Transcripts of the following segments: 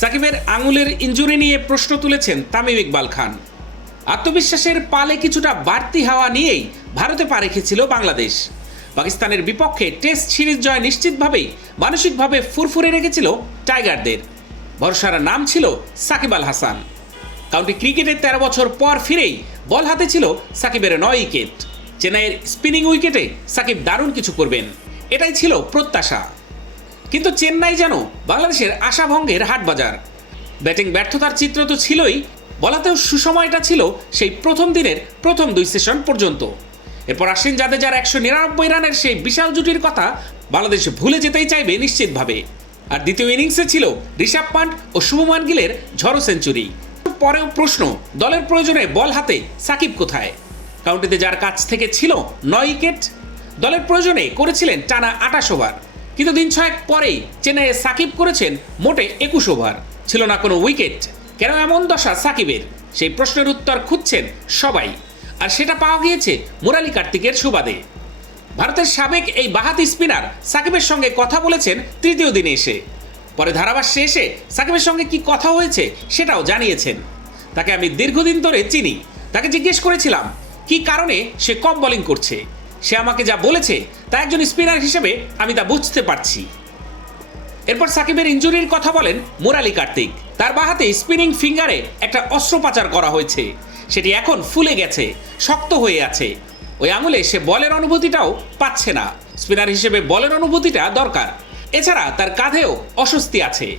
সাকিবের আঙুলের ইঞ্জুরি নিয়ে প্রশ্ন তুলেছেন তামিম ইকবাল খান। আত্মবিশ্বাসের পালে কিছুটা বাড়তি হাওয়া নিয়েই ভারতে পা রেখেছিল বাংলাদেশ। পাকিস্তানের বিপক্ষে টেস্ট সিরিজ জয় নিশ্চিতভাবেই মানসিকভাবে ফুরফুরে রেখেছিল টাইগারদের। ভরসার নাম ছিল সাকিব আল হাসান। কাউন্টি ক্রিকেটে তেরো বছর পর ফিরেই বল হাতে ছিল সাকিবের নয় উইকেট। চেন্নাইয়ের স্পিনিং উইকেটে সাকিব দারুণ কিছু করবেন। এটাই ছিল প্রত্যাশা। কিন্তু চেন্নাই যেন বাংলাদেশের আশাভঙ্গের হাটবাজার ব্যাটিং ব্যর্থতার চিত্র তো ছিলই, বলাতেও সুসময়টা ছিল সেই প্রথম দিনের প্রথম দুই সেশন পর্যন্ত। এরপর আসেন জাদেজার একশো নিরানব্বই রানের সেই বিশাল জুটির কথা বাংলাদেশ ভুলে যেতেই চাইবে নিশ্চিতভাবে। আর দ্বিতীয় ইনিংসে ছিল ঋষভ পান্ট ও শুভমান গিলের ঝড়ো সেঞ্চুরি। পরেও প্রশ্ন, দলের প্রয়োজনে বল হাতে সাকিব কোথায়? কাউন্টিতে যার কাছ থেকে ছিল নয় উইকেট, দলের প্রয়োজনে করেছিলেন টানা আটাশ ওভার। কিন্তু দিন ছয়েক পরেই চেন্নাইয়ে সাকিব করেছেন মোটে একুশ ওভার। ছিল না কোনো উইকেট। কেন এমন দশা সাকিবের? সেই প্রশ্নের উত্তর খুঁজছেন সবাই। আর সেটা পাওয়া গিয়েছে মুরালি কার্তিকের সুবাদে। ভারতের সাবেক এই বাহাতি স্পিনার সাকিবের সঙ্গে কথা বলেছেন তৃতীয় দিনে এসে। পরে ধারাভাষ্যে এসে সাকিবের সঙ্গে কি কথা হয়েছে সেটাও জানিয়েছেন। তাকে আমি দীর্ঘদিন ধরে চিনি। তাকে জিজ্ঞেস করেছিলাম, কি কারণে সে কম বোলিং করছে? সে আমাকে যা বলেছে তা একজন স্পিনার হিসেবে আমি তা বুঝতে পারছি। এরপর সাকিবের ইঞ্জুরির কথা বলেন মুরালি কার্তিক। তার বাহাতে স্পিনিং ফিঙ্গারে একটা অস্ত্রোপচার করা হয়েছে। সেটি এখন ফুলে গেছে, শক্ত হয়ে আছে। ওই আঙুলে সে বলের অনুভূতিটাও পাচ্ছে না। স্পিনার হিসেবে বলের অনুভূতিটা দরকার। এছাড়া তার কাঁধেও অস্বস্তি আছে।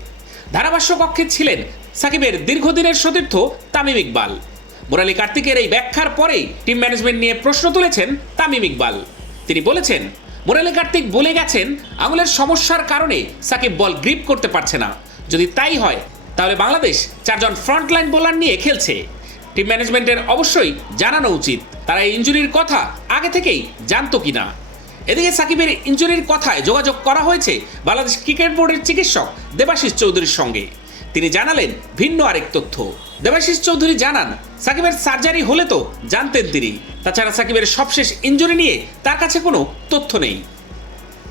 ধারাভাষ্য কক্ষে ছিলেন সাকিবের দীর্ঘদিনের সতীর্থ তামিম ইকবাল। মুরালি কার্তিকের এই ব্যাখ্যার পরেই টিম ম্যানেজমেন্ট নিয়ে প্রশ্ন তুলেছেন তামিম ইকবাল। তিনি বলেছেন, মুরালি কার্তিক বলে গেছেন, আঙুলের সমস্যার কারণে সাকিব বল গ্রিপ করতে পারছে না। যদি তাই হয়, তাহলে বাংলাদেশ চারজন ফ্রন্টলাইন বোলার নিয়ে খেলছে। টিম ম্যানেজমেন্টের অবশ্যই জানানো উচিত, তারা এই ইঞ্জুরির কথা আগে থেকেই জানতো কিনা। এদিকে সাকিবের ইঞ্জুরির কথায় যোগাযোগ করা হয়েছে বাংলাদেশ ক্রিকেট বোর্ডের চিকিৎসক দেবাশিস চৌধুরীর সঙ্গে। তিনি জানালেন ভিন্ন আরেক তথ্য। দেবাশিস চৌধুরী জানান, সাকিবের সার্জারি হলে তো জানতেন তিনি। তাছাড়া সাকিবের সবশেষ ইঞ্জুরি নিয়ে তার কাছে কোনো তথ্য নেই।